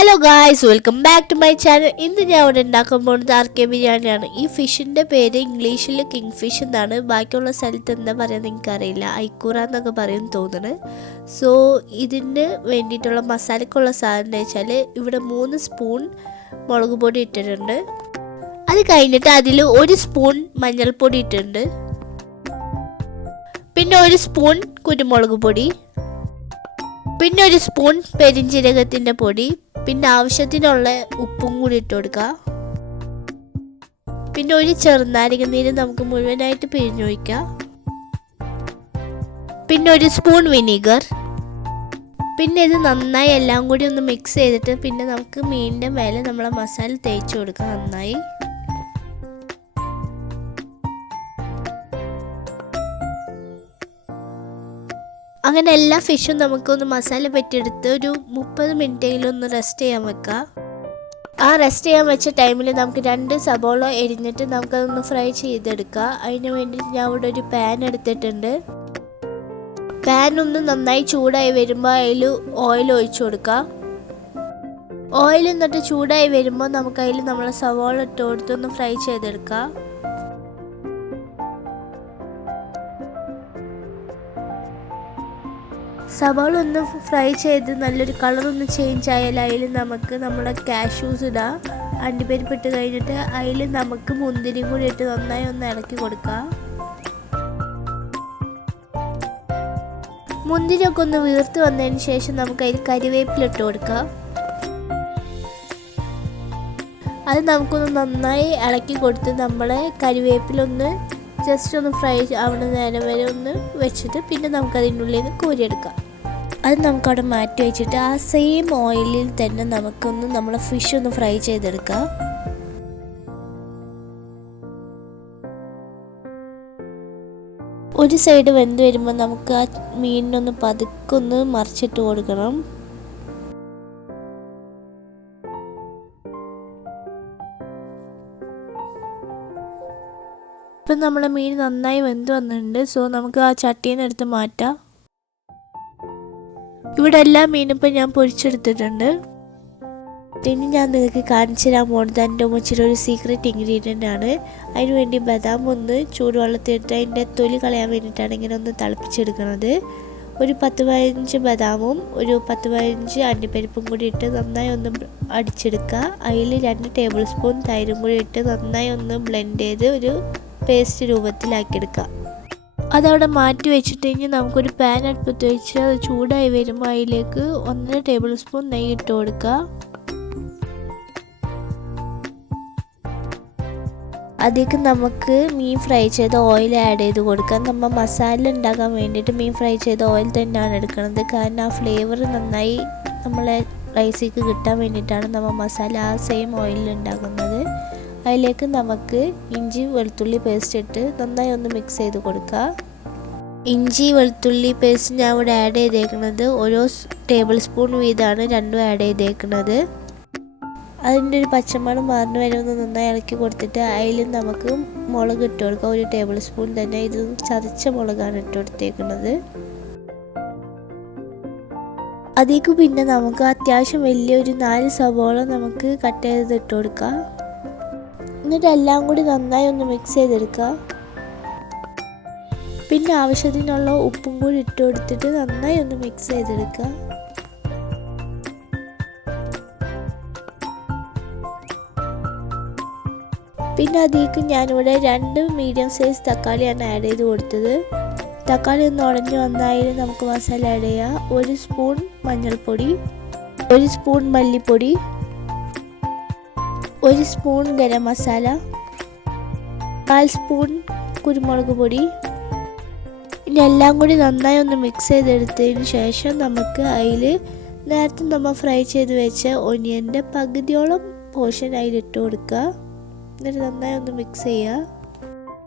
Hello guys welcome back to my channel ഇന്ന് ഞാൻ ഇവിടെ ഉണ്ടാക്കാൻ പോകുന്നത് ആർ കെ ബിരിയാണിയാണ്. ഈ ഫിഷിന്റെ പേര് ഇംഗ്ലീഷിൽ കിങ് ഫിഷ് എന്നാണ്. ബാക്കിയുള്ള സ്ഥലത്ത് എന്താ പറയുക എനിക്കറിയില്ല. ഐക്കൂറ എന്നൊക്കെ പറയും തോന്നുന്നത് സോ ഇതിന് വേണ്ടിയിട്ടുള്ള മസാലയ്ക്കുള്ള സാധനം എന്ന് വെച്ചാൽ ഇവിടെ മൂന്ന് സ്പൂൺ മുളക് പൊടി ഇട്ടിട്ടുണ്ട്. അത് കഴിഞ്ഞിട്ട് അതിൽ ഒരു സ്പൂൺ മഞ്ഞൾപ്പൊടി ഇട്ടിട്ടുണ്ട്. പിന്നെ ഒരു സ്പൂൺ കുരുമുളക് പൊടി. പിന്നെ ഒരു സ്പൂൺ പെരിഞ്ജീരകത്തിന്റെ പൊടി. പിന്നെ ആവശ്യത്തിനുള്ള ഉപ്പും കൂടി ഇട്ട് കൊടുക്കുക. പിന്നെ ഒരു ചെറുനാരങ്ങ നീര് നമുക്ക് മുഴുവനായിട്ട് പിഴിഞ്ഞൊഴിക്കാം പിന്നെ ഒരു സ്പൂൺ വിനീഗർ. പിന്നെ ഇത് നന്നായി എല്ലാം കൂടി ഒന്ന് മിക്സ് ചെയ്തിട്ട് പിന്നെ നമുക്ക് മീനിന്റെ മേലെ നമ്മളെ മസാല തേച്ച് കൊടുക്കാം നന്നായി. അങ്ങനെ എല്ലാ ഫിഷും നമുക്കൊന്ന് മസാല പറ്റിയെടുത്ത് ഒരു മുപ്പത് മിനിറ്റെങ്കിലും ഒന്ന് റെസ്റ്റ് ചെയ്യാൻ വെക്കാം. ആ റെസ്റ്റ് ചെയ്യാൻ വെച്ച ടൈമിൽ നമുക്ക് രണ്ട് സബോള എരിഞ്ഞിട്ട് നമുക്കതൊന്ന് ഫ്രൈ ചെയ്തെടുക്കാം. അതിന് വേണ്ടിയിട്ട് ഞാൻ ഇവിടെ ഒരു പാൻ എടുത്തിട്ടുണ്ട്. പാൻ ഒന്ന് നന്നായി ചൂടായി വരുമ്പോൾ അതിൽ ഓയിൽ ഒഴിച്ചു കൊടുക്കുക ഓയിൽ എന്നിട്ട് ചൂടായി വരുമ്പോൾ നമുക്ക് അതിൽ നമ്മളെ സവോള ഇട്ട് കൊടുത്തൊന്ന് ഫ്രൈ ചെയ്തെടുക്കാം. സവാള ഒന്ന് ഫ്രൈ ചെയ്ത് നല്ലൊരു കളറൊന്ന് ചേഞ്ച് ആയാൽ അതിൽ നമുക്ക് നമ്മുടെ കാഷ്യൂസ് ഇടാം. അണ്ടിപ്പരിപ്പിട്ട് കഴിഞ്ഞിട്ട് അതിൽ നമുക്ക് മുന്തിരി കൂടി ഇട്ട് നന്നായി ഒന്ന് ഇളക്കി കൊടുക്കാം. മുന്തിരിയൊക്കെ ഒന്ന് വീർത്ത് വന്നതിന് ശേഷം നമുക്ക് അതിൽ കരിവേപ്പില ഇട്ട് കൊടുക്കാം. അത് നമുക്കൊന്ന് നന്നായി ഇളക്കി കൊടുത്ത് നമ്മളെ കരിവേപ്പിലൊന്ന് ജസ്റ്റ് ഒന്ന് ഫ്രൈ ആവുന്ന നേരം വരെ ഒന്ന് വെച്ചിട്ട് പിന്നെ നമുക്ക് അതിന്റെ ഉള്ളിൽ നിന്ന് കോരിയെടുക്കാം. അത് നമുക്കവിടെ മാറ്റി വെച്ചിട്ട് ആ സെയിം ഓയിലിൽ തന്നെ നമുക്കൊന്ന് നമ്മളെ ഫിഷ് ഒന്ന് ഫ്രൈ ചെയ്തെടുക്കാം. ഒരു സൈഡ് വെന്ത് വരുമ്പോൾ നമുക്ക് ആ മീനിനൊന്ന് പതുക്കൊന്ന് മറിച്ചിട്ട് കൊടുക്കണം. ഇപ്പം നമ്മളെ മീൻ നന്നായി വെന്ത് വന്നിട്ടുണ്ട്. സോ നമുക്ക് ആ ചട്ടിയിൽ നിന്ന് എടുത്ത് മാറ്റാം. ഇവിടെ എല്ലാ മീനും ഇപ്പം ഞാൻ പൊരിച്ചെടുത്തിട്ടുണ്ട്. ഇനി ഞാൻ നിങ്ങൾക്ക് കാണിച്ചു തരാൻ പോകുന്നത് എന്റെ ഉമ്മച്ചിയുടെ ഒരു സീക്രട്ട് ഇൻഗ്രീഡിയന്റ് ആണ്. അതിന് വേണ്ടി ബദാം ഒന്ന് ചൂടുവെള്ളത്തിലിട്ട് അതിന്റെ തൊലി കളയാൻ വേണ്ടിയിട്ടാണ് ഇങ്ങനെ ഒന്ന് തിളപ്പിച്ചെടുക്കുന്നത്. ഒരു പത്ത് പതിനഞ്ച് ബദാമും ഒരു പത്ത് പതിനഞ്ച് അണ്ടിപ്പരിപ്പും കൂടി ഇട്ട് നന്നായി ഒന്ന് അടിച്ചെടുക്കുക. അതിൽ രണ്ട് ടേബിൾ സ്പൂൺ തൈരും കൂടി ഇട്ട് നന്നായി ഒന്ന് ബ്ലെൻഡ് ചെയ്ത് ഒരു പേസ്റ്റ് രൂപത്തിലാക്കിയെടുക്കുക. അതവിടെ മാറ്റി വെച്ചിട്ട് ഇനി നമുക്കൊരു പാൻ അടുപ്പത്ത് വെച്ച് അത് ചൂടായി വരുമ്പോൾ അതിലേക്ക് ഒന്നര ടേബിൾ സ്പൂൺ നെയ്യ് ഇട്ട് കൊടുക്കുക. അതിലേക്ക് നമുക്ക് മീൻ ഫ്രൈ ചെയ്ത ഓയിൽ ആഡ് ചെയ്ത് കൊടുക്കാം നമ്മൾ മസാല ഉണ്ടാക്കാൻ വേണ്ടിയിട്ട് മീൻ ഫ്രൈ ചെയ്ത ഓയിൽ തന്നെയാണ് എടുക്കുന്നത്. കാരണം ആ ഫ്ലേവർ നന്നായി നമ്മളെ റൈസിലേക്ക് കിട്ടാൻ വേണ്ടിയിട്ടാണ് നമ്മൾ മസാല ആ സെയിം ഓയിലിൽ ഉണ്ടാക്കുന്നത്. അതിലേക്ക് നമുക്ക് ഇഞ്ചി വെളുത്തുള്ളി പേസ്റ്റ് ഇട്ട് നന്നായി ഒന്ന് മിക്സ് ചെയ്ത് കൊടുക്കുക ഇഞ്ചി വെളുത്തുള്ളി പേസ്റ്റ് ഞാൻ ഇവിടെ ആഡ് ചെയ്തേക്കുന്നത് ഓരോ ടേബിൾ സ്പൂൺ വീതമാണ് രണ്ടും ആഡ് ചെയ്തേക്കുന്നത്. അതിന്റെ ഒരു പച്ചമണം മാറിന് വരെ ഒന്ന് നന്നായി ഇളക്കി കൊടുത്തിട്ട് അതിൽ നമുക്ക് മുളക് ഇട്ട് കൊടുക്കാം. ഒരു ടേബിൾ സ്പൂൺ തന്നെ. ഇത് ചതച്ച മുളകാണ് ഇട്ട് കൊടുത്തേക്കുന്നത്. അതിലേക്ക് പിന്നെ നമുക്ക് അത്യാവശ്യം വലിയൊരു നാല് സവോള നമുക്ക് കട്ട് ചെയ്ത് ഇട്ട് കൊടുക്കാം. എന്നിട്ട് എല്ലാം കൂടി നന്നായി ഒന്ന് മിക്സ് ചെയ്തെടുക്കുക. പിന്നെ ആവശ്യത്തിനുള്ള ഉപ്പും കൂടി ഇട്ട് കൊടുത്തിട്ട് നന്നായി ഒന്ന് മിക്സ് ചെയ്തെടുക്കുക. പിന്നെ അതിലേക്ക് ഞാനിവിടെ രണ്ട് മീഡിയം സൈസ് തക്കാളിയാണ് ആഡ് ചെയ്ത് കൊടുത്തത്. തക്കാളി ഒന്ന് ഉടഞ്ഞു വന്നായാലും നമുക്ക് മസാല ആഡ് ചെയ്യാം. ഒരു സ്പൂൺ മഞ്ഞൾപ്പൊടി ഒരു സ്പൂൺ മല്ലിപ്പൊടി ഒരു സ്പൂൺ ഗരം മസാല കാൽ സ്പൂൺ കുരുമുളക് പൊടി. ഇനി എല്ലാം കൂടി നന്നായി ഒന്ന് മിക്സ് ചെയ്തെടുത്തതിന് ശേഷം നമുക്ക് അതിൽ നേരത്തെ നമ്മൾ ഫ്രൈ ചെയ്ത് വെച്ച ഒനിയന്റെ പകുതിയോളം പോർഷൻ അതിലിട്ട് കൊടുക്കുക എന്നിട്ട് നന്നായി ഒന്ന് മിക്സ് ചെയ്യുക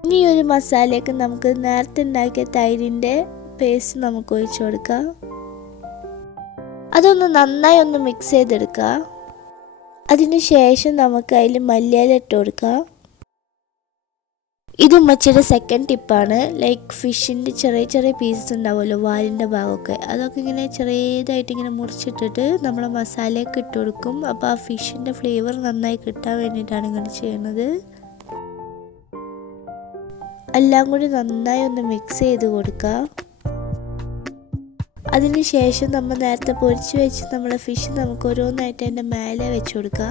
ഇനി ഒരു മസാലയൊക്കെ നമുക്ക് നേരത്തെ ഉണ്ടാക്കിയ തൈരിന്റെ പേസ്റ്റ് നമുക്ക് ഒഴിച്ചു കൊടുക്കാം. അതൊന്ന് നന്നായി ഒന്ന് മിക്സ് ചെയ്തെടുക്കുക അതിന് ശേഷം നമുക്ക് അതിൽ മല്ലിയില ഇട്ട് കൊടുക്കാം. ഇത് ഉമ്മച്ചിയുടെ സെക്കൻഡ് ടിപ്പാണ് ലൈക്ക് ഫിഷിന്റെ ചെറിയ ചെറിയ പീസസ് ഉണ്ടാവുമല്ലോ വാലിന്റെ ഭാഗമൊക്കെ. അതൊക്കെ ഇങ്ങനെ ചെറിയതായിട്ട് ഇങ്ങനെ മുറിച്ചിട്ടിട്ട് നമ്മൾ മസാലയൊക്കെ ഇട്ട് കൊടുക്കും. അപ്പോൾ ആ ഫിഷിന്റെ ഫ്ലേവർ നന്നായി കിട്ടാൻ വേണ്ടിയിട്ടാണ് ഇങ്ങനെ ചെയ്യുന്നത്. എല്ലാം കൂടി നന്നായി ഒന്ന് മിക്സ് ചെയ്ത് കൊടുക്കുക അതിനുശേഷം നമ്മൾ നേരത്തെ പൊരിച്ച് വെച്ച് നമ്മളെ ഫിഷ് നമുക്ക് ഓരോന്നായിട്ട് അതിന്റെ മേലെ വെച്ച് കൊടുക്കുക.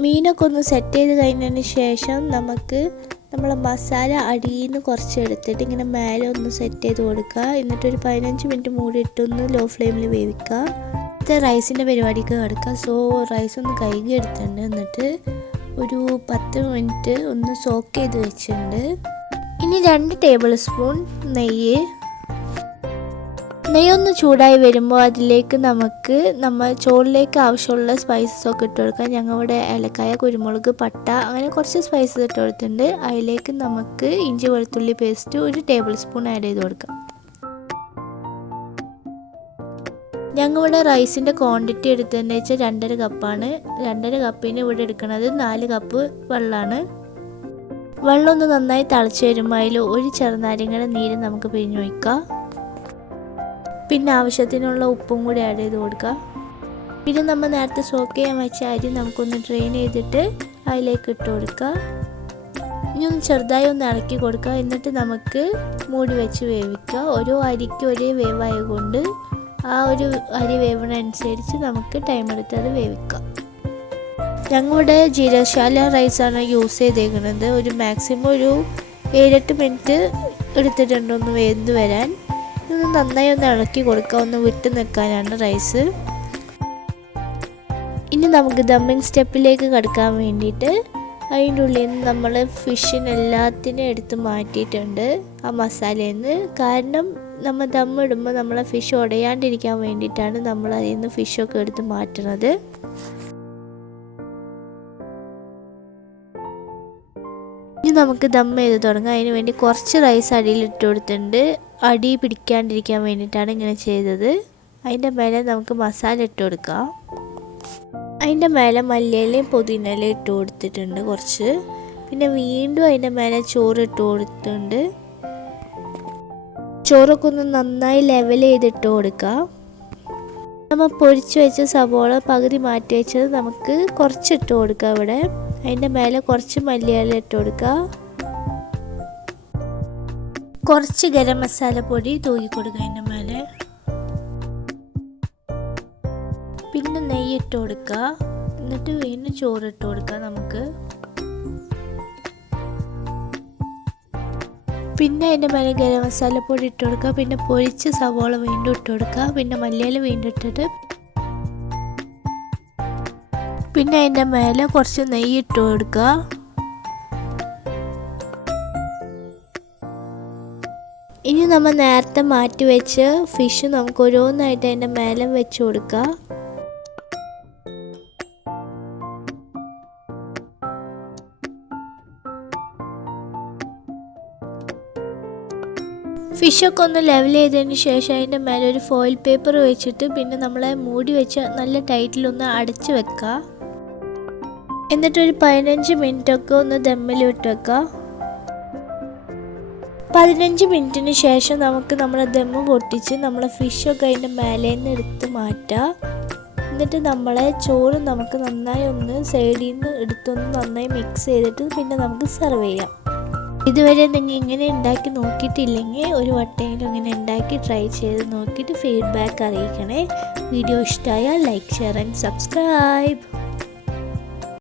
മീനൊക്കെ ഒന്ന് സെറ്റ് ചെയ്ത് കഴിഞ്ഞതിന് ശേഷം നമുക്ക് നമ്മൾ മസാല അടിയിൽ നിന്ന് കുറച്ച് എടുത്തിട്ട് ഇങ്ങനെ മേലെ ഒന്ന് സെറ്റ് ചെയ്ത് കൊടുക്കുക. എന്നിട്ടൊരു പതിനഞ്ച് മിനിറ്റ് മൂടി ഇട്ടൊന്ന് ലോ ഫ്ലെയിമിൽ വേവിക്കുക ഇത് റൈസിന്റെ പരിപാടിക്ക് കിടക്കുക. സോ റൈസ് ഒന്ന് കഴുകി എടുത്തിട്ടുണ്ട് എന്നിട്ട് ഒരു പത്ത് മിനിറ്റ് ഒന്ന് സോക്ക് ചെയ്ത് വെച്ചിട്ടുണ്ട്. ഇനി രണ്ട് ടേബിൾ സ്പൂൺ നെയ്യ്. നെയ്യൊന്ന് ചൂടായി വരുമ്പോൾ അതിലേക്ക് നമുക്ക് നമ്മൾ ചോറിലേക്ക് ആവശ്യമുള്ള സ്പൈസസ് ഒക്കെ ഇട്ട് കൊടുക്കാം. ഞങ്ങളുടെ ഏലക്കായ കുരുമുളക് പട്ട അങ്ങനെ കുറച്ച് സ്പൈസസ് ഇട്ട് കൊടുത്തിട്ടുണ്ട്. അതിലേക്ക് നമുക്ക് ഇഞ്ചി വെളുത്തുള്ളി പേസ്റ്റ് ഒരു ടേബിൾ സ്പൂൺ ആഡ് ചെയ്ത് കൊടുക്കാം. ഞങ്ങളുടെ റൈസിന്റെ ക്വാണ്ടിറ്റി എടുത്തതെന്ന് വെച്ചാൽ രണ്ടര കപ്പാണ് രണ്ടര കപ്പിന് ഇവിടെ എടുക്കുന്നത് നാല് കപ്പ് വെള്ളമാണ്. വെള്ളം ഒന്ന് നന്നായി തിളച്ച് വരുമ്പോൾ ഒരു ചെറുനാരങ്ങയുടെ നീര് നമുക്ക് പിഴിഞ്ഞു പിഴിഞ്ഞൊഴിക്കാം പിന്നെ ആവശ്യത്തിനുള്ള ഉപ്പും കൂടി ആഡ് ചെയ്ത് കൊടുക്കുക പിന്നെ നമ്മൾ നേരത്തെ സോക്ക് ചെയ്യാൻ വെച്ച അരി നമുക്കൊന്ന് ഡ്രെയിൻ ചെയ്തിട്ട് അതിലേക്ക് ഇട്ട് കൊടുക്കുക ഇനി ഒന്ന് ചെറുതായി ഒന്ന് ഇളക്കി കൊടുക്കുക എന്നിട്ട് നമുക്ക് മൂടി വെച്ച് വേവിക്കുക ഓരോ അരിക്ക് ഒരേ വേവായതുകൊണ്ട് ആ ഒരു അരി വേവണ അനുസരിച്ച് നമുക്ക് ടൈം എടുത്ത് അത് വേവിക്കാം. ഞങ്ങളുടെ ജീരശാല റൈസാണ് യൂസ് ചെയ്തേക്കുന്നത്. ഒരു മാക്സിമം ഒരു ഏഴെട്ട് മിനിറ്റ് എടുത്തിട്ടുണ്ട് ഒന്ന് വെന്ത് വരാൻ. ഇതൊന്ന് നന്നായി ഒന്ന് ഇളക്കി കൊടുക്കുക ഒന്ന് വിട്ട് നിൽക്കാനാണ് റൈസ് ഇനി നമുക്ക് ദമ്മിങ് സ്റ്റെപ്പിലേക്ക് കടക്കാൻ വേണ്ടിയിട്ട് അതിന്റെ ഉള്ളിൽ നിന്ന് നമ്മൾ ഫിഷിനെല്ലാത്തിനും എടുത്ത് മാറ്റിയിട്ടുണ്ട് ആ മസാലയിൽ നിന്ന് കാരണം നമ്മൾ ദമ്മിടുമ്പോൾ നമ്മളെ ഫിഷ് ഉടയാണ്ടിരിക്കാൻ വേണ്ടിയിട്ടാണ് നമ്മൾ അതിൽ നിന്ന് ഫിഷൊക്കെ എടുത്ത് മാറ്റുന്നത്. ഇനി നമുക്ക് ദം ചെയ്ത് തുടങ്ങാം. അതിന് വേണ്ടി കുറച്ച് റൈസ് അടിയിൽ ഇട്ട് കൊടുത്തിട്ടുണ്ട്. അടി പിടിക്കാണ്ടിരിക്കാൻ വേണ്ടിയിട്ടാണ് ഇങ്ങനെ ചെയ്തത്. അതിന്റെ മേലെ നമുക്ക് മസാല ഇട്ട് കൊടുക്കാം. അതിന്റെ മേലെ മല്ലിയിലയും പുതിനയിലയും ഇട്ട് കൊടുത്തിട്ടുണ്ട് കുറച്ച്. പിന്നെ വീണ്ടും അതിന്റെ മേലെ ചോറ് ഇട്ട് കൊടുത്തിട്ടുണ്ട്. ചോറൊക്കെ ഒന്ന് നന്നായി ലെവൽ ചെയ്തിട്ട് കൊടുക്കാം. നമ്മൾ പൊരിച്ച് വെച്ച സവോള പകുതി മാറ്റി വെച്ചത് നമുക്ക് കുറച്ചിട്ട് കൊടുക്കാം ഇവിടെ. അതിന്റെ മേലെ കുറച്ച് മല്ലിയില ഇട്ട് കൊടുക്കുക. കുറച്ച് ഗരം മസാല പൊടി തൂക്കി കൊടുക്കുക അതിന്റെ മേലെ. പിന്നെ നെയ്യ് ഇട്ട് കൊടുക്കുക. എന്നിട്ട് വീണ്ടും ചോറ് ഇട്ട് കൊടുക്കുക നമുക്ക്. പിന്നെ അതിന്റെ മേലെ ഗരം മസാല പൊടി ഇട്ട് കൊടുക്കുക. പിന്നെ പൊരിച്ച സവോള വീണ്ടും ഇട്ട് കൊടുക്കുക. പിന്നെ മല്ലിയില വീണ്ടും ഇട്ടിട്ട് പിന്നെ അതിന്റെ മേലെ കുറച്ച് നെയ്യ് ഇട്ട് കൊടുക്കുക. ഇനി നമ്മൾ നേരത്തെ മാറ്റി വെച്ച് ഫിഷ് നമുക്ക് ഓരോന്നായിട്ട് അതിന്റെ മേലെ വെച്ച് കൊടുക്കുക. ഫിഷൊക്കെ ഒന്ന് ലെവൽ ചെയ്തതിന് ശേഷം അതിന്റെ മേലെ ഒരു ഫോയിൽ പേപ്പർ വെച്ചിട്ട് പിന്നെ നമ്മളെ മൂടി വെച്ച് നല്ല ടൈറ്റിലൊന്ന് അടച്ച് വെക്കുക. എന്നിട്ടൊരു പതിനഞ്ച് മിനിറ്റ് ഒക്കെ ഒന്ന് ദമ്മിൽ വെക്കുക പതിനഞ്ച് മിനിറ്റിന് ശേഷം നമുക്ക് നമ്മളെ ദമ്മ് പൊട്ടിച്ച് നമ്മളെ ഫിഷൊക്കെ അതിന്റെ മേലെ നിന്ന് എടുത്ത് മാറ്റാം. എന്നിട്ട് നമ്മളെ ചോറ് നമുക്ക് നന്നായി ഒന്ന് സൈഡിൽ നിന്ന് എടുത്തൊന്ന് നന്നായി മിക്സ് ചെയ്തിട്ട് പിന്നെ നമുക്ക് സെർവ് ചെയ്യാം. ഇതുവരെ നിങ്ങൾ ഇങ്ങനെ ഉണ്ടാക്കി നോക്കിയിട്ടില്ലെങ്കിൽ ഒരു വട്ടയെങ്കിലും ഇങ്ങനെ ഉണ്ടാക്കി ട്രൈ ചെയ്ത് നോക്കിയിട്ട് ഫീഡ്ബാക്ക് അറിയിക്കണേ. വീഡിയോ ഇഷ്ടമായാൽ ലൈക്ക് ഷെയർ ആൻഡ് സബ്സ്ക്രൈബ്